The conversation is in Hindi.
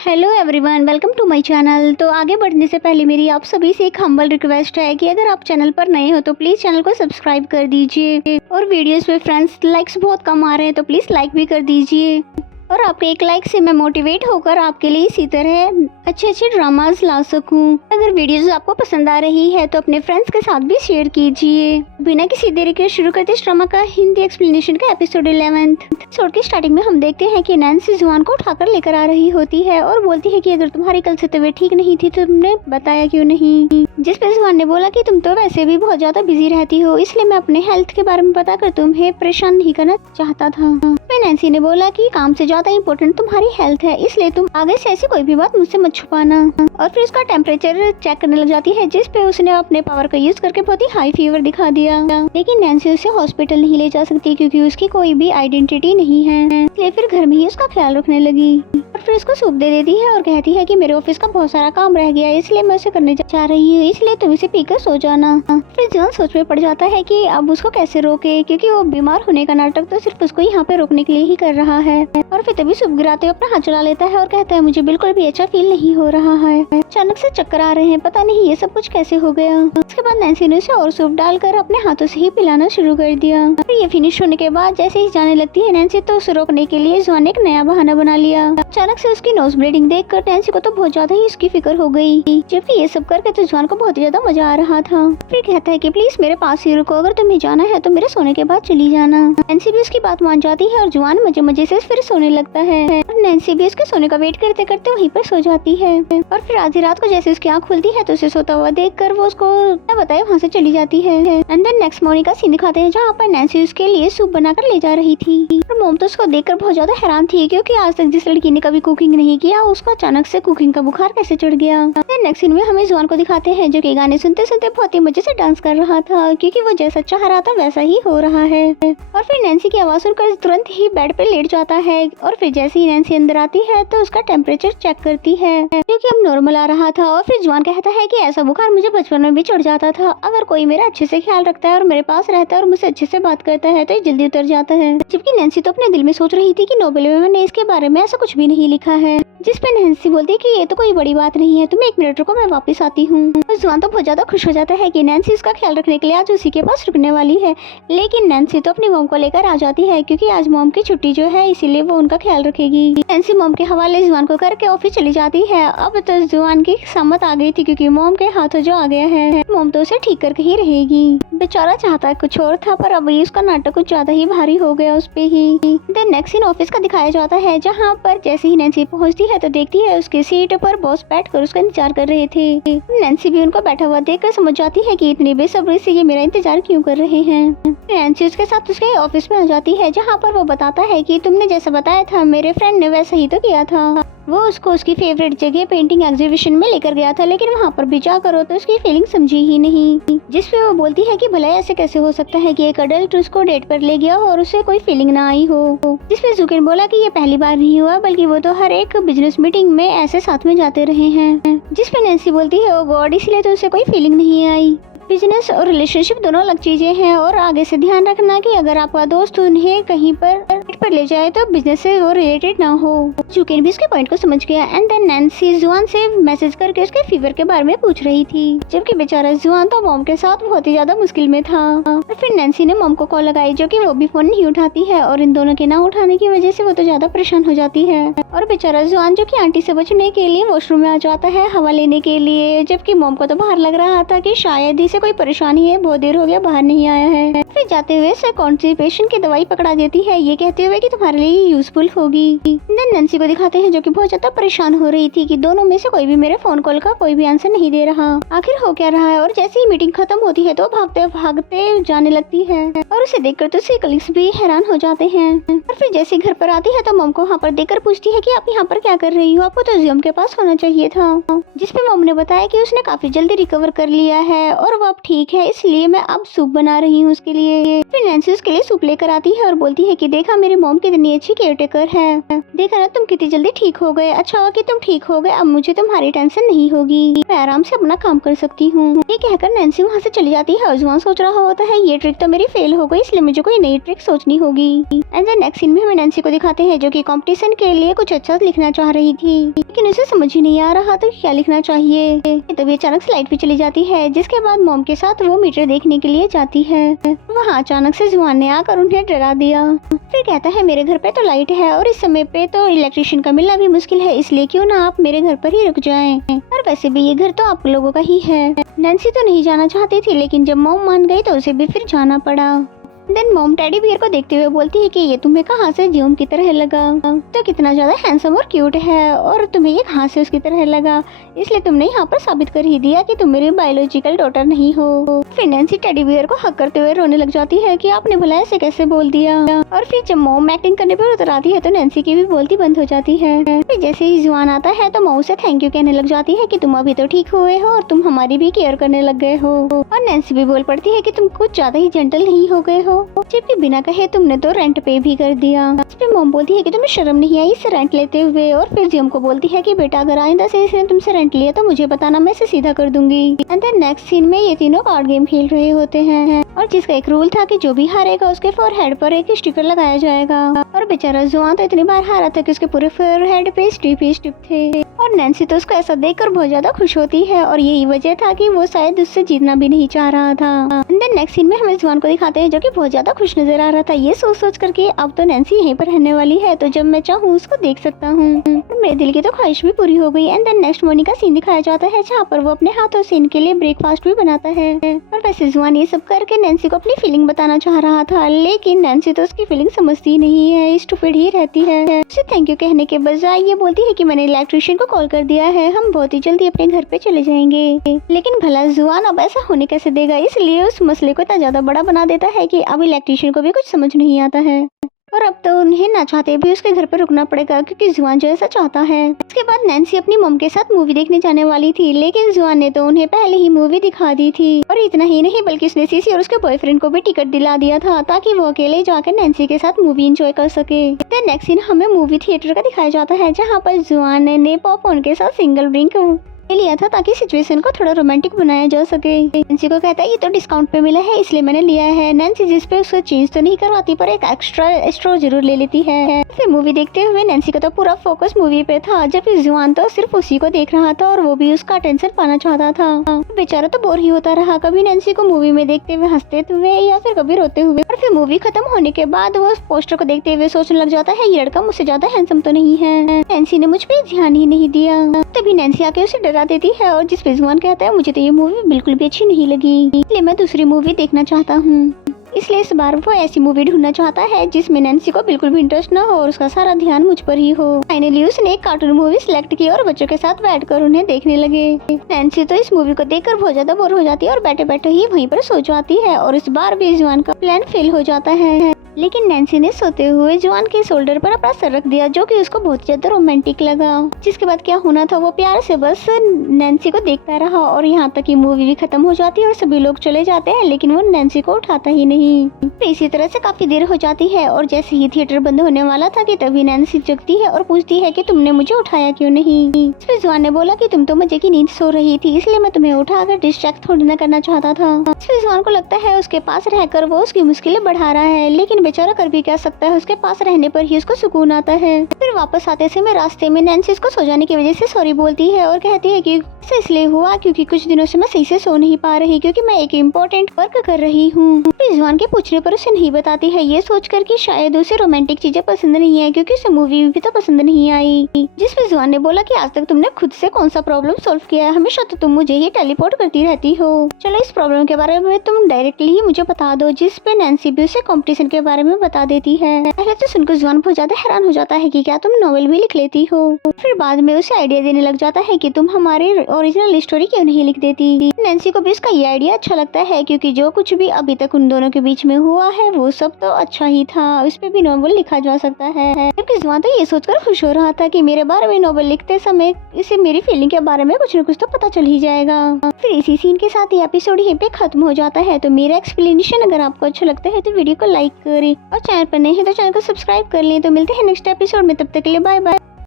Hello everyone, welcome to my channel. तो आगे बढ़ने से पहले मेरी आप सभी से एक हम्बल रिक्वेस्ट है कि अगर आप चैनल पर नए हो तो प्लीज़ चैनल को सब्सक्राइब कर दीजिए। और वीडियोस पे फ्रेंड्स लाइक्स बहुत कम आ रहे हैं तो प्लीज़ लाइक भी कर दीजिए। और आपके एक लाइक से मैं मोटिवेट होकर आपके लिए इसी तरह अच्छे ड्रामास ला सकूं। अगर वीडियोस आपको पसंद आ रही है तो अपने फ्रेंड्स के साथ भी शेयर कीजिए। बिना किसी देरी के शुरू करते इस ड्रामा का हिंदी एक्सप्लेनेशन का एपिसोड 11। एपिसोड की स्टार्टिंग में हम देखते हैं कि नैन्सी जुआन को उठाकर लेकर आ रही होती है और बोलती है कि अगर तुम्हारी कल से तबीयत ठीक नहीं थी तो तुमने बताया क्यों नहीं। जिस पे जुआन ने बोला कि तुम तो वैसे भी बहुत ज्यादा बिजी रहती हो, इसलिए मैं अपने हेल्थ के बारे में पता कर तुम्हें परेशान नहीं करना चाहता था। नैन्सी ने बोला कि काम से ज्यादा इम्पोर्टेंट तुम्हारी हेल्थ है, इसलिए तुम आगे से ऐसी कोई भी बात मुझसे मत छुपाना। और फिर उसका टेम्परेचर चेक करने लग जाती है, जिस पे उसने अपने पावर का यूज करके बहुत ही हाई फीवर दिखा दिया। लेकिन नैन्सी उसे हॉस्पिटल नहीं ले जा सकती क्योंकि उसकी कोई भी आइडेंटिटी नहीं है, इसलिए फिर घर में ही उसका ख्याल रखने लगी। और फिर उसको सूप दे देती है और कहती है कि मेरे ऑफिस का बहुत सारा काम रह गया है, इसलिए मैं उसे करने जा रही हूँ, इसलिए तुम इसे पीकर सो जाना। फिर जॉन सोच में पड़ जाता है कि अब उसको कैसे रोके, क्योंकि वो बीमार होने का नाटक तो सिर्फ उसको यहाँ पे रोकने के लिए ही कर रहा है। और फिर तभी सूप गिराते हुए अपना हाथ चला लेता है और कहता है मुझे बिल्कुल भी अच्छा फील नहीं हो रहा है, अचानक से चक्कर आ रहे हैं, पता नहीं ये सब कुछ कैसे हो गया। उसके बाद नैन्सी ने उसे और सूप डालकर अपने हाथों से ही पिलाना शुरू कर दिया। फिर ये फिनिश होने के बाद जैसे ही जाने लगती है नैन्सी, तो उसे रोकने के लिए जॉन ने एक नया बहाना बना लिया। अचानक से उसकी नोज ब्लीडिंग देखकर नैन्सी को तो बहुत ज्यादा ही उसकी फिक्र हो गई, जबकि ये सब करके तो जॉन को बहुत ज्यादा मजा आ रहा था। फिर कहता है कि प्लीज मेरे पास ही रुको, अगर तुम्हें जाना है तो मेरे सोने के बाद चली जाना। नैन्सी भी उसकी बात मान जाती है और जॉन मजे मजे से फिर सोने लगता है। और नैन्सी भी उसके सोने का वेट करते करते वहीं पर सो जाती है। और फिर आधी रात को जैसे उसकी आँख खुलती है तो उसे सोता हुआ देखकर वो उसको क्या बताए वहाँ से चली जाती है। एंड देन नेक्स्ट मॉर्निंग का सीन दिखाते हैं जहाँ पर नैन्सी उसके लिए सूप बनाकर ले जा रही थी। और मोम तो उसको देखकर बहुत ज्यादा हैरान थी, क्योंकि आज तक जिस लड़की ने कभी कुकिंग नहीं किया उसको अचानक से कुकिंग का बुखार कैसे चढ़ गया। नेक्स्ट सीन में हमें जुआन को दिखाते हैं जो कि गाने सुनते सुनते बहुत ही मजे से डांस कर रहा था, क्योंकि वो जैसा चाह रहा था वैसा ही हो रहा है। और फिर नैन्सी की आवाज सुनकर तुरंत ही बेड पे लेट जाता है। और फिर जैसे ही नैन्सी अंदर आती है तो उसका टेम्परेचर चेक करती है, क्योंकि अब नॉर्मल आ रहा था। और फिर जुआन कहता है कि ऐसा बुखार मुझे बचपन में भी चढ़ जाता था, अगर कोई मेरा अच्छे से ख्याल रखता है और मेरे पास रहता है और मुझसे अच्छे से बात करता है तो ये जल्दी उतर जाता है। जबकि नैन्सी तो अपने दिल में सोच रही थी कि नोबेल में मैंने इसके बारे में ऐसा कुछ भी नहीं लिखा है। जिस पे नैन्सी बोलती है कि ये तो कोई बड़ी बात नहीं है, तुम एक मिनट रुको मैं वापस आती हूँ। और जुआन तो बहुत ज्यादा खुश हो जाता है कि नैन्सी उसका ख्याल रखने के लिए आज उसी के पास रुकने वाली है। लेकिन नैन्सी तो अपनी मॉम को लेकर आ जाती है, क्योंकि आज मॉम की छुट्टी जो है इसीलिए वो उनका ख्याल रखेगी। नैन्सी मॉम के हवाले जुआन को करके ऑफिस चली जाती है। अब तो जुआन की सम्मत आ गई थी, क्योंकि मॉम के हाथों जो आ गया है मॉम तो उसे ठीक करके ही रहेगी। बेचारा चाहता कुछ और था, पर अब उसका नाटक कुछ ज्यादा ही भारी हो गया उस पे ही। देन नेक्स्ट सीन ऑफिस का दिखाया जाता है, जहाँ पर जैसे ही नैन्सी पहुँचती है तो देखती है उसकी सीट पर बॉस बैठकर उसका इंतजार कर रहे थे। नैन्सी भी उनको बैठा हुआ देखकर समझ जाती है कि इतनी बेसब्री से ये मेरा इंतजार क्यों कर रहे हैं। नैन्सी उसके साथ उसके ऑफिस में आ जाती है, जहाँ पर वो बताता है कि तुमने जैसा बताया था मेरे फ्रेंड ने वैसा ही तो किया था। वो उसको उसकी फेवरेट जगह पेंटिंग एग्जीबिशन में लेकर गया था, लेकिन वहाँ पर भी जाकर वो तो उसकी फीलिंग समझी ही नहीं। जिसपे वो बोलती है कि भला ऐसे कैसे हो सकता है कि एक अडल्ट उसको डेट पर ले गया और उसे कोई फीलिंग ना आई हो। जिसपे जुकिन बोला कि ये पहली बार नहीं हुआ, बल्कि वो तो हर एक बिजनेस मीटिंग में ऐसे साथ में जाते रहे हैं। जिसपे नैन्सी बोलती है ओ गॉड, इसलिए तो उसे कोई फीलिंग नहीं आई। बिजनेस और रिलेशनशिप दोनों अलग चीजें हैं, और आगे से ध्यान रखना कि अगर आपका दोस्त उन्हें कहीं पर ले जाए तो बिजनेस से वो रिलेटेड ना हो। जुकिन भी इसके पॉइंट को समझ गया। एंड देन नैन्सी जुआन से मैसेज करके उसके फीवर के बारे में पूछ रही थी, जबकि बेचारा जुआन तो मॉम के साथ बहुत ही ज्यादा मुश्किल में था। और फिर नैन्सी ने मॉम को कॉल लगाई, जो कि वो भी फोन नहीं उठाती है, और इन दोनों के ना उठाने की वजह से वो तो ज्यादा परेशान हो जाती है। और बेचारा जुआन जो कि आंटी से बचने के लिए वॉशरूम में आ जाता है हवा लेने के लिए, जबकि मॉम को तो बाहर लग रहा था कि शायद इसे कोई परेशानी है, बहुत देर हो गया बाहर नहीं आया है। फिर जाते हुए से कॉन्स्टिपेशन की दवाई पकड़ा देती है, ये कहते हुए कि तुम्हारे लिए यूजफुल होगी। देन नैन्सी को दिखाते हैं जो कि बहुत ज्यादा परेशान हो रही थी कि दोनों में से कोई भी मेरे फोन कॉल का कोई भी आंसर नहीं दे रहा, आखिर हो क्या रहा है। और जैसे ही मीटिंग खत्म होती है तो भागते भागते जाने लगती है, और उसे देखकर तो उसके कलीग्स भी हैरान हो जाते हैं। और फिर जैसे घर पर आती है तो मॉम को वहाँ पर देखकर पूछती है कि आप यहाँ पर क्या कर रही हो, आपको तो जियम के पास होना चाहिए था। जिसपे मॉम ने बताया कि उसने काफी जल्दी रिकवर कर लिया है और वो अब ठीक है, इसलिए मैं अब सूप बना रही हूँ उसके लिए। फिर नैन्सी उसके लिए सूप लेकर आती है और बोलती है कि देखा मेरी मॉम कितनी अच्छी केयरटेकर है, देखा ना तुम कितनी जल्दी ठीक हो गए। अच्छा हुआ कि तुम ठीक हो गए, अब मुझे तुम्हारी टेंशन नहीं होगी, मैं आराम से अपना काम कर सकती हूँ। ये कहकर नैन्सी वहाँ से चली जाती है और जुआन सोच रहा होता है ये ट्रिक तो मेरी फेल हो गई, इसलिए मुझे कोई नई ट्रिक सोचनी होगी। एंड देन नेक्स्ट सीन में हमें नैन्सी को दिखाते हैं जो कि कंपटीशन के लिए कुछ अच्छा लिखना चाह रही थी, लेकिन उसे समझ ही नहीं आ रहा तो क्या लिखना चाहिए। तभी अचानक से लाइट भी चली जाती है, जिसके बाद मॉम के साथ वो मीटर देखने के लिए जाती है। वहाँ अचानक से जुआन ने आकर उन्हें डरा दिया। फिर कहता है मेरे घर पे तो लाइट है और इस समय पे तो इलेक्ट्रिशियन का मिलना भी मुश्किल है, इसलिए क्यों ना आप मेरे घर पर ही रुक जाएं। और वैसे भी ये घर तो आप लोगों का ही है। नैन्सी तो नहीं जाना चाहती थी, लेकिन जब मॉम मान गई तो उसे भी फिर जाना पड़ा। देन मॉम टेडी बियर को देखते हुए बोलती है कि ये तुम्हें कहाँ से ज्यूम की तरह लगा, तो कितना ज्यादा हैंडसम और क्यूट है, और तुम्हें ये कहाँ से उसकी तरह लगा, इसलिए तुमने यहाँ पर साबित कर ही दिया कि तुम मेरी बायोलॉजिकल डॉटर नहीं हो। फिर नैन्सी टेडी बियर को हक करते हुए रोने लग जाती है कि आपने भला ऐसे कैसे बोल दिया। और फिर जब मॉम एक्टिंग करने पर उतर आती है तो नैन्सी की भी बोलती बंद हो जाती है। फिर जैसे ही जुआन आता है तो मॉम उसे थैंक यू कहने लग जाती है कि तुम अभी तो ठीक हुए हो और तुम हमारी भी केयर करने लग गए हो। और नैन्सी भी बोल पड़ती है कि तुम कुछ ज्यादा ही जेंटल नहीं हो गए हो, जबकि बिना कहे तुमने तो रेंट पे भी कर दिया। इस पे मॉम बोलती है कि तुम्हें शर्म नहीं आई इससे रेंट लेते हुए। और फिर जिम को बोलती है कि बेटा अगर आइंदा से इसने तुमसे रेंट लिया तो मुझे बताना, मैं इसे सीधा कर दूंगी। एंड देन नेक्स्ट सीन में ये तीनों कार्ड गेम खेल रहे होते हैं और जिसका एक रूल था कि जो भी हारेगा उसके फोरहेड पर एक स्टिकर लगाया जाएगा। और बेचारा जुआन तो इतनी बार हारा था कि उसके पूरे फोरहेड पे स्टिप ही स्टिप थे। और नैन्सी तो उसको ऐसा देखकर बहुत ज्यादा खुश होती है और यही वजह था कि वो शायद उससे जीतना भी नहीं चाह रहा था। एंड देन नेक्स्ट सीन में हमें जुआन को दिखाते हैं जो कि बहुत ज्यादा खुश नजर आ रहा था, ये सोच करके अब तो नैन्सी यहीं पर रहने वाली है, तो जब मैं चाहूँ उसको देख सकता हूँ। मेरे दिल की तो ख्वाहिश भी पूरी हो गई। एंड देन नेक्स्ट मॉर्निंग का सीन दिखाया जाता है जहाँ पर वो अपने हाथों से इनके लिए ब्रेकफास्ट भी बनाता है। और वैसे जुआन ये सब करके नैन्सी को अपनी फीलिंग बताना चाह रहा था, लेकिन नैन्सी तो उसकी फीलिंग समझती नहीं है, स्टूपिड ही रहती है। उसे थैंक यू कहने के बजाय ये बोलती है कि मैंने इलेक्ट्रिशियन को कॉल कर दिया है, हम बहुत ही जल्दी अपने घर पे चले जाएंगे। लेकिन भला जुआन अब ऐसा होने कैसे देगा, इसलिए उस मसले को इतना ज्यादा बड़ा बना देता है कि अब इलेक्ट्रिशियन को भी कुछ समझ नहीं आता है। और अब तो उन्हें ना चाहते भी उसके घर पर रुकना पड़ेगा क्योंकि जुआन जो ऐसा चाहता है। इसके बाद नैन्सी अपनी मॉम के साथ मूवी देखने जाने वाली थी, लेकिन जुआन ने तो उन्हें पहले ही मूवी दिखा दी थी। और इतना ही नहीं बल्कि उसने सीसी और उसके बॉयफ्रेंड को भी टिकट दिला दिया था ताकि वो अकेले जाकर नैन्सी के साथ मूवी एंजॉय कर सके। नेक्स्ट सीन हमें मूवी थिएटर का दिखाया जाता है जहाँ पर जुआन ने पॉपकॉर्न के साथ सिंगल ड्रिंक लिया था ताकि सिचुएशन को थोड़ा रोमांटिक बनाया जा सके। नैन्सी को कहता है ये तो डिस्काउंट पे मिला है इसलिए मैंने लिया है। नैन्सी जिस पे उसको चेंज तो नहीं करवाती पर एक एक्स्ट्रा स्ट्रॉ जरूर ले लेती है। फिर मूवी देखते हुए नैन्सी का तो पूरा फोकस मूवी पे था, जबकि जुआन तो सिर्फ उसी को देख रहा था और वो भी उसका अटेंशन पाना चाहता था। बेचारा तो बोर ही होता रहा, कभी नैन्सी को मूवी में देखते हुए हंसते हुए या फिर कभी रोते हुए। और फिर मूवी खत्म होने के बाद वो पोस्टर को देखते हुए सोचने लग जाता है ये लड़का मुझसे ज्यादा हैंडसम तो नहीं है, नैन्सी ने मुझ पे ध्यान ही नहीं दिया। तभी नैन्सी आके उसे डरा देती है और जिस पे जुआन कहता है मुझे तो ये मूवी बिल्कुल भी अच्छी नहीं लगी, इसलिए मैं दूसरी मूवी देखना चाहता हूँ। इसलिए इस बार वो ऐसी मूवी ढूंढना चाहता है जिसमें नैन्सी को बिल्कुल भी इंटरेस्ट ना हो और उसका सारा ध्यान मुझ पर ही हो। फाइनली उसने एक कार्टून मूवी सिलेक्ट की और बच्चों के साथ बैठकर उन्हें देखने लगे। नैन्सी तो इस मूवी को देखकर बहुत ज्यादा बोर हो जाती है और बैठे बैठे ही वहीं पर सो जाती है और इस बार भी जुआन का प्लान फेल हो जाता है। लेकिन नैन्सी ने सोते हुए जुआन के शोल्डर पर अपना सर रख दिया जो कि उसको बहुत ज्यादा रोमांटिक लगा। जिसके बाद क्या होना था वो प्यार से बस नैन्सी को देखता रहा और यहाँ तक कि मूवी भी खत्म हो जाती है और सभी लोग चले जाते हैं, लेकिन वो नैन्सी को उठाता ही नहीं। तो इसी तरह से काफी देर हो जाती है और जैसे ही थिएटर बंद होने वाला था कि तभी नैन्सी जगती है और पूछती है कि तुमने मुझे उठाया क्यों नहीं। फिर जुआन ने बोला कि तुम तो मजे की नींद सो रही थी इसलिए मैं तुम्हें उठाकर डिस्ट्रैक्ट थोड़ी ना करना चाहता था। फिर जुआन को लगता है उसके पास रहकर वो उसकी मुश्किलें बढ़ा रहा है, लेकिन बेचारा कर भी क्या सकता है, उसके पास रहने पर ही उसको सुकून आता है। फिर वापस आते समय रास्ते में नैन्सी उसको सो जाने की वजह से सॉरी बोलती है और कहती है कि ऐसा इसलिए हुआ क्योंकि कुछ दिनों से मैं सही से सो नहीं पा रही क्योंकि मैं एक इम्पोर्टेंट वर्क कर रही हूँ। जुआन के पूछने पर उसे नहीं बताती है, ये सोचकर कि शायद उसे रोमांटिक चीजें पसंद नहीं है क्योंकि उसे मूवी भी तो पसंद नहीं आई। जिस पर जुआन ने बोला कि आज तक तुमने खुद से कौन सा प्रॉब्लम सॉल्व किया है, हमेशा तो तुम मुझे ही टेलीपोर्ट करती रहती हो, चलो इस प्रॉब्लम के बारे में तुम डायरेक्टली ही मुझे बता दो। जिस पे नैन्सी भी उसे कॉम्पिटिशन के बारे में बता देती है। पहले तो सुनकर जुआन बहुत ज्यादा हैरान हो जाता है कि क्या तुम नॉवेल भी लिख लेती हो। फिर बाद में उसे आइडिया देने लग जाता है कि तुम हमारी ओरिजिनल स्टोरी क्यों नहीं लिख देती। नैन्सी को भी उसका ये आइडिया अच्छा लगता है क्योंकि जो कुछ भी अभी तक उन दोनों के बीच में हुआ है वो सब तो अच्छा ही था, उस पे भी नॉवेल लिखा जा सकता है। जबकि जुआन तो ये सोचकर खुश हो रहा था कि मेरे बारे में नॉवेल लिखते समय इसे मेरी फीलिंग के बारे में कुछ न कुछ तो पता चल ही जाएगा। फिर इसी सीन के साथ ये एपिसोड यहीं पे खत्म हो जाता है। तो मेरा एक्सप्लेनेशन अगर आपको अच्छा लगता है तो वीडियो को लाइक करें और चैनल पर नए हैं तो चैनल को सब्सक्राइब कर लें। तो मिलते हैं नेक्स्ट एपिसोड में, तब तक के लिए बाय बाय।